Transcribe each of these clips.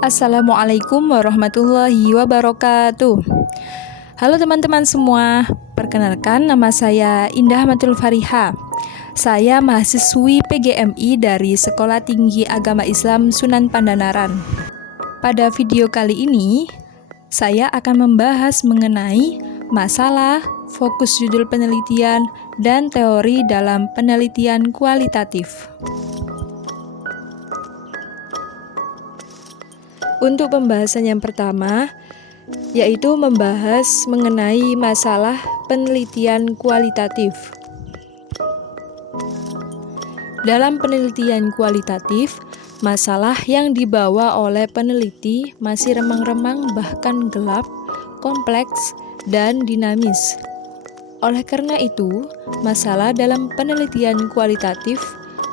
Assalamualaikum warahmatullahi wabarakatuh. Halo teman-teman semua, perkenalkan nama saya Indah Matul Fariha. Saya mahasiswi PGMI dari Sekolah Tinggi Agama Islam Sunan Pandanaran. Pada video kali ini, saya akan membahas mengenai masalah, fokus judul penelitian, dan teori dalam penelitian kualitatif. Untuk pembahasan yang pertama, yaitu membahas mengenai masalah penelitian kualitatif. Dalam penelitian kualitatif, masalah yang dibawa oleh peneliti masih remang-remang bahkan gelap, kompleks, dan dinamis. Oleh karena itu, masalah dalam penelitian kualitatif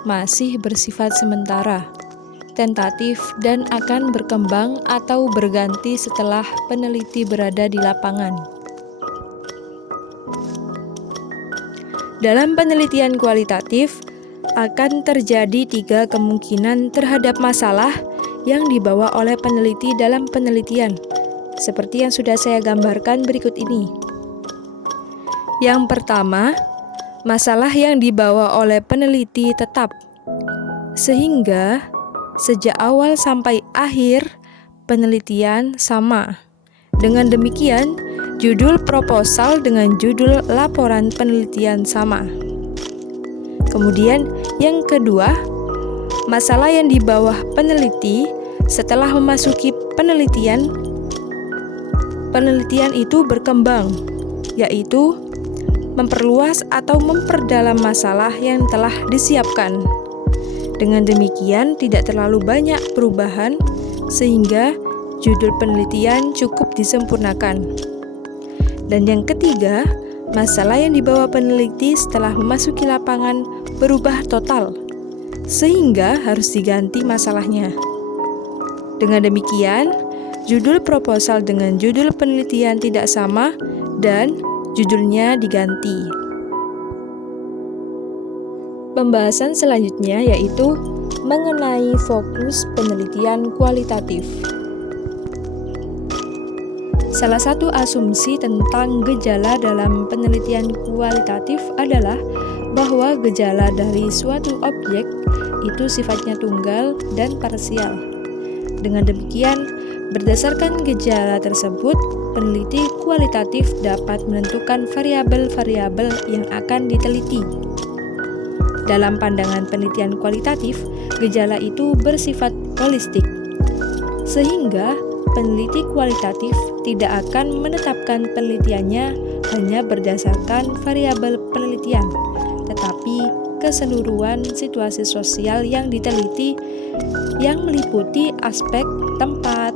masih bersifat sementara, tentatif, dan akan berkembang atau berganti setelah peneliti berada di lapangan. Dalam penelitian kualitatif, akan terjadi 3 kemungkinan terhadap masalah yang dibawa oleh peneliti dalam penelitian, seperti yang sudah saya gambarkan berikut ini. Yang pertama, masalah yang dibawa oleh peneliti tetap, sehingga sejak awal sampai akhir penelitian sama. Dengan demikian, judul proposal dengan judul laporan penelitian sama. Kemudian yang kedua, masalah yang di bawah peneliti setelah memasuki penelitian itu berkembang, yaitu memperluas atau memperdalam masalah yang telah disiapkan. Dengan demikian, tidak terlalu banyak perubahan sehingga judul penelitian cukup disempurnakan. Dan yang ketiga, masalah yang dibawa peneliti setelah memasuki lapangan berubah total, sehingga harus diganti masalahnya. Dengan demikian, judul proposal dengan judul penelitian tidak sama dan judulnya diganti. Pembahasan selanjutnya yaitu mengenai fokus penelitian kualitatif. Salah satu asumsi tentang gejala dalam penelitian kualitatif adalah bahwa gejala dari suatu objek itu sifatnya tunggal dan parsial. Dengan demikian, berdasarkan gejala tersebut, peneliti kualitatif dapat menentukan variabel-variabel yang akan diteliti. Dalam pandangan penelitian kualitatif, gejala itu bersifat holistik, sehingga peneliti kualitatif tidak akan menetapkan penelitiannya hanya berdasarkan variabel penelitian, tetapi keseluruhan situasi sosial yang diteliti yang meliputi aspek tempat,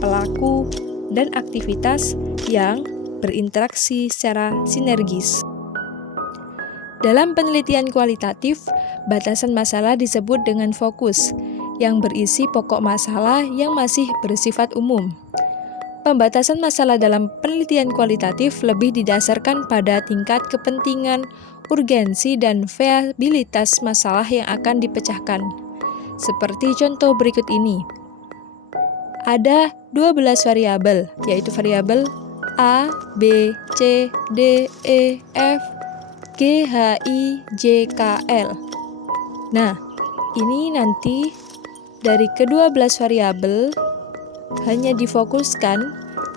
pelaku, dan aktivitas yang berinteraksi secara sinergis. Dalam penelitian kualitatif, batasan masalah disebut dengan fokus, yang berisi pokok masalah yang masih bersifat umum. Pembatasan masalah dalam penelitian kualitatif lebih didasarkan pada tingkat kepentingan, urgensi, dan viabilitas masalah yang akan dipecahkan. Seperti contoh berikut ini. Ada 12 variabel, yaitu variabel A, B, C, D, E, F, G, H, I, J, K, L. Nah, ini nanti dari ke-12 variabel hanya difokuskan,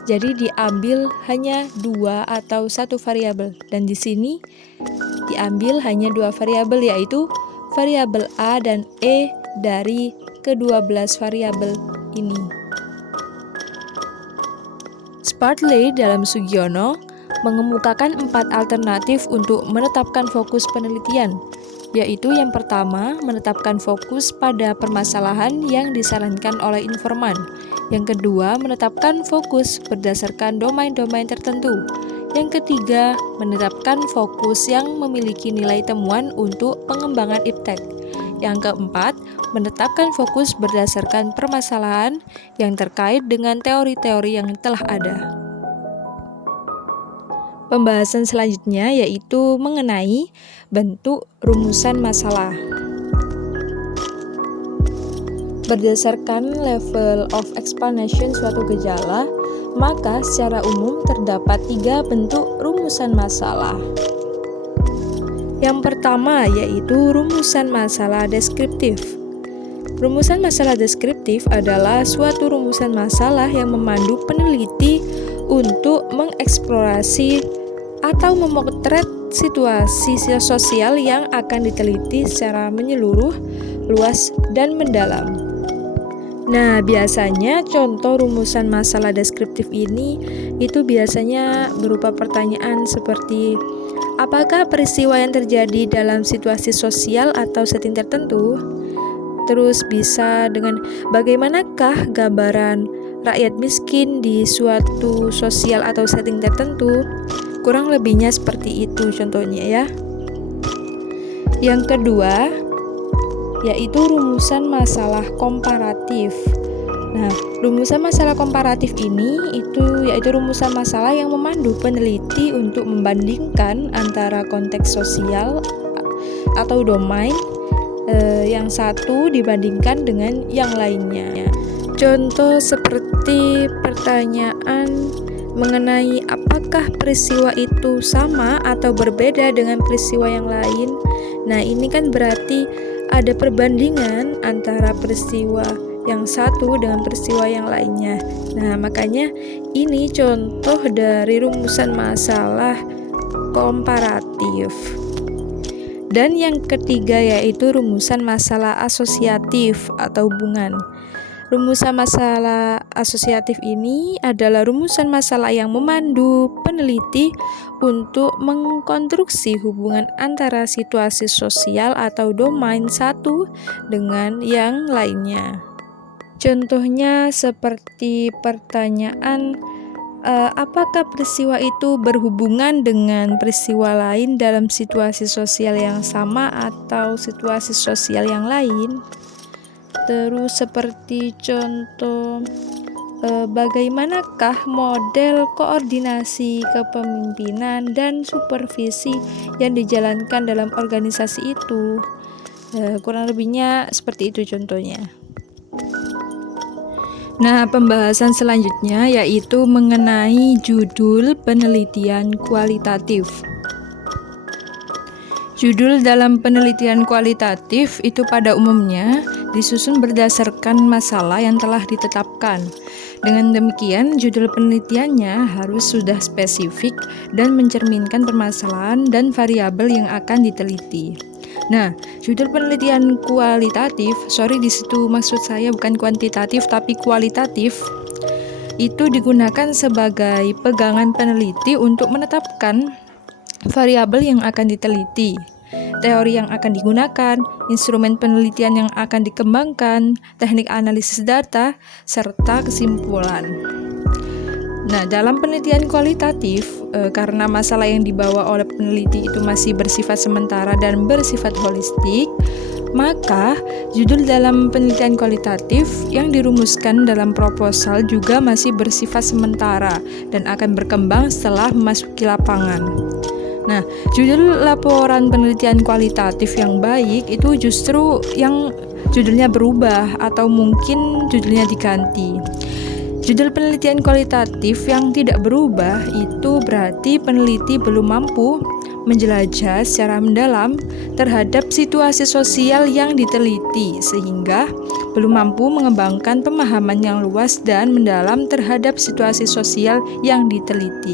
jadi diambil hanya 2 atau 1 variabel. Dan di sini diambil hanya 2 variabel, yaitu variabel A dan E dari ke-12 variabel ini. Spartley dalam Sugiono mengemukakan 4 alternatif untuk menetapkan fokus penelitian, yaitu yang pertama, menetapkan fokus pada permasalahan yang disarankan oleh informan. Yang kedua, menetapkan fokus berdasarkan domain-domain tertentu. Yang ketiga, menetapkan fokus yang memiliki nilai temuan untuk pengembangan iptek. Yang keempat, menetapkan fokus berdasarkan permasalahan yang terkait dengan teori-teori yang telah ada. Pembahasan selanjutnya yaitu mengenai bentuk rumusan masalah. Berdasarkan level of explanation suatu gejala, maka secara umum terdapat 3 bentuk rumusan masalah. Yang pertama yaitu rumusan masalah deskriptif. Rumusan masalah deskriptif adalah suatu rumusan masalah yang memandu peneliti untuk mengeksplorasi atau memotret situasi sosial yang akan diteliti secara menyeluruh, luas, dan mendalam. Nah, biasanya contoh rumusan masalah deskriptif ini itu biasanya berupa pertanyaan seperti apakah peristiwa yang terjadi dalam situasi sosial atau setting tertentu? Terus bisa dengan bagaimanakah gambaran rakyat miskin di suatu sosial atau setting tertentu? Kurang lebihnya seperti itu contohnya ya. Yang kedua yaitu rumusan masalah komparatif. Nah, rumusan masalah komparatif ini yaitu rumusan masalah yang memandu peneliti untuk membandingkan antara konteks sosial atau domain yang satu dibandingkan dengan yang lainnya. Contoh seperti pertanyaan mengenai apakah peristiwa itu sama atau berbeda dengan peristiwa yang lain. Nah, ini kan berarti ada perbandingan antara peristiwa yang satu dengan peristiwa yang lainnya. Nah, makanya ini contoh dari rumusan masalah komparatif. Dan yang ketiga yaitu rumusan masalah asosiatif atau hubungan. Rumusan masalah asosiatif ini adalah rumusan masalah yang memandu peneliti untuk mengkonstruksi hubungan antara situasi sosial atau domain satu dengan yang lainnya. Contohnya seperti pertanyaan apakah peristiwa itu berhubungan dengan peristiwa lain dalam situasi sosial yang sama atau situasi sosial yang lain? Terus seperti contoh bagaimanakah model koordinasi kepemimpinan dan supervisi yang dijalankan dalam organisasi itu? Kurang lebihnya seperti itu contohnya. Nah, pembahasan selanjutnya yaitu mengenai judul penelitian kualitatif. Judul dalam penelitian kualitatif itu pada umumnya disusun berdasarkan masalah yang telah ditetapkan. Dengan demikian, judul penelitiannya harus sudah spesifik dan mencerminkan permasalahan dan variabel yang akan diteliti. Nah, judul penelitian kualitatif, di situ maksud saya bukan kuantitatif tapi kualitatif, itu digunakan sebagai pegangan peneliti untuk menetapkan variabel yang akan diteliti, teori yang akan digunakan, instrumen penelitian yang akan dikembangkan, teknik analisis data, serta kesimpulan. Nah, dalam penelitian kualitatif, karena masalah yang dibawa oleh peneliti itu masih bersifat sementara dan bersifat holistik, maka judul dalam penelitian kualitatif yang dirumuskan dalam proposal juga masih bersifat sementara dan akan berkembang setelah memasuki lapangan. Nah, judul laporan penelitian kualitatif yang baik itu justru yang judulnya berubah atau mungkin judulnya diganti. Judul penelitian kualitatif yang tidak berubah itu berarti peneliti belum mampu menjelajah secara mendalam terhadap situasi sosial yang diteliti sehingga belum mampu mengembangkan pemahaman yang luas dan mendalam terhadap situasi sosial yang diteliti.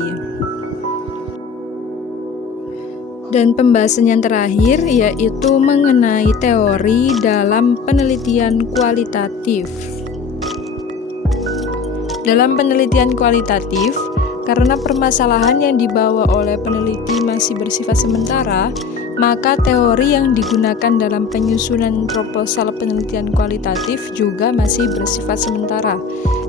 Dan pembahasan yang terakhir yaitu mengenai teori dalam penelitian kualitatif. Dalam penelitian kualitatif, karena permasalahan yang dibawa oleh peneliti masih bersifat sementara, maka teori yang digunakan dalam penyusunan proposal penelitian kualitatif juga masih bersifat sementara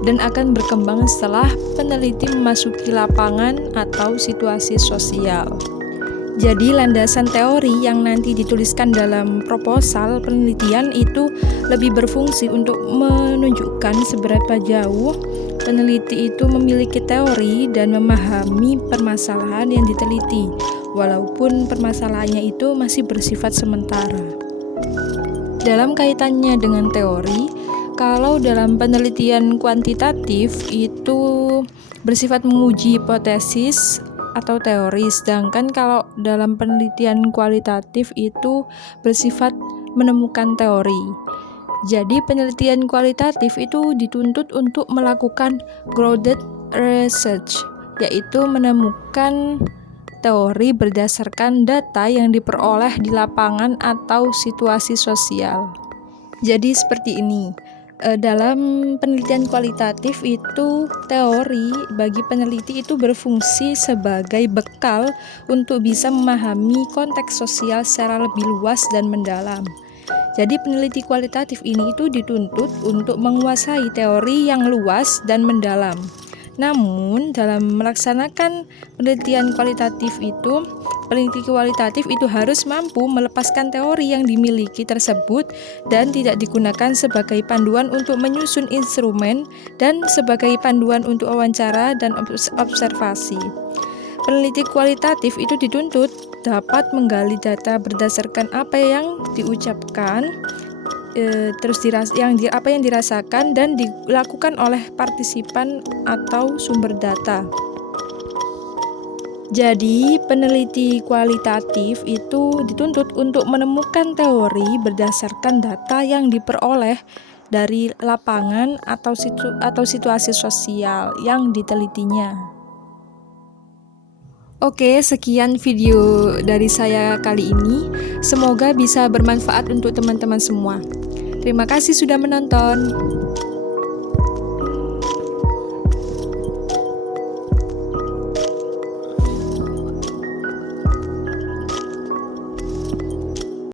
dan akan berkembang setelah peneliti memasuki lapangan atau situasi sosial. Jadi landasan teori yang nanti dituliskan dalam proposal penelitian itu lebih berfungsi untuk menunjukkan seberapa jauh peneliti itu memiliki teori dan memahami permasalahan yang diteliti, walaupun permasalahannya itu masih bersifat sementara. Dalam kaitannya dengan teori, Kalau dalam penelitian kuantitatif itu bersifat menguji hipotesis atau teori, sedangkan kalau dalam penelitian kualitatif itu bersifat menemukan teori. Jadi penelitian kualitatif itu dituntut untuk melakukan grounded research, yaitu menemukan teori berdasarkan data yang diperoleh di lapangan atau situasi sosial. Jadi seperti ini. Dalam penelitian kualitatif itu teori bagi peneliti itu berfungsi sebagai bekal untuk bisa memahami konteks sosial secara lebih luas dan mendalam. Jadi peneliti kualitatif ini itu dituntut untuk menguasai teori yang luas dan mendalam. Namun dalam melaksanakan penelitian kualitatif itu, peneliti kualitatif itu harus mampu melepaskan teori yang dimiliki tersebut dan tidak digunakan sebagai panduan untuk menyusun instrumen dan sebagai panduan untuk wawancara dan observasi. Peneliti kualitatif itu dituntut dapat menggali data berdasarkan apa yang diucapkan, apa yang dirasakan dan dilakukan oleh partisipan atau sumber data. Jadi, peneliti kualitatif itu dituntut untuk menemukan teori berdasarkan data yang diperoleh dari lapangan atau situasi sosial yang ditelitinya. Oke, sekian video dari saya kali ini. Semoga bisa bermanfaat untuk teman-teman semua. Terima kasih sudah menonton.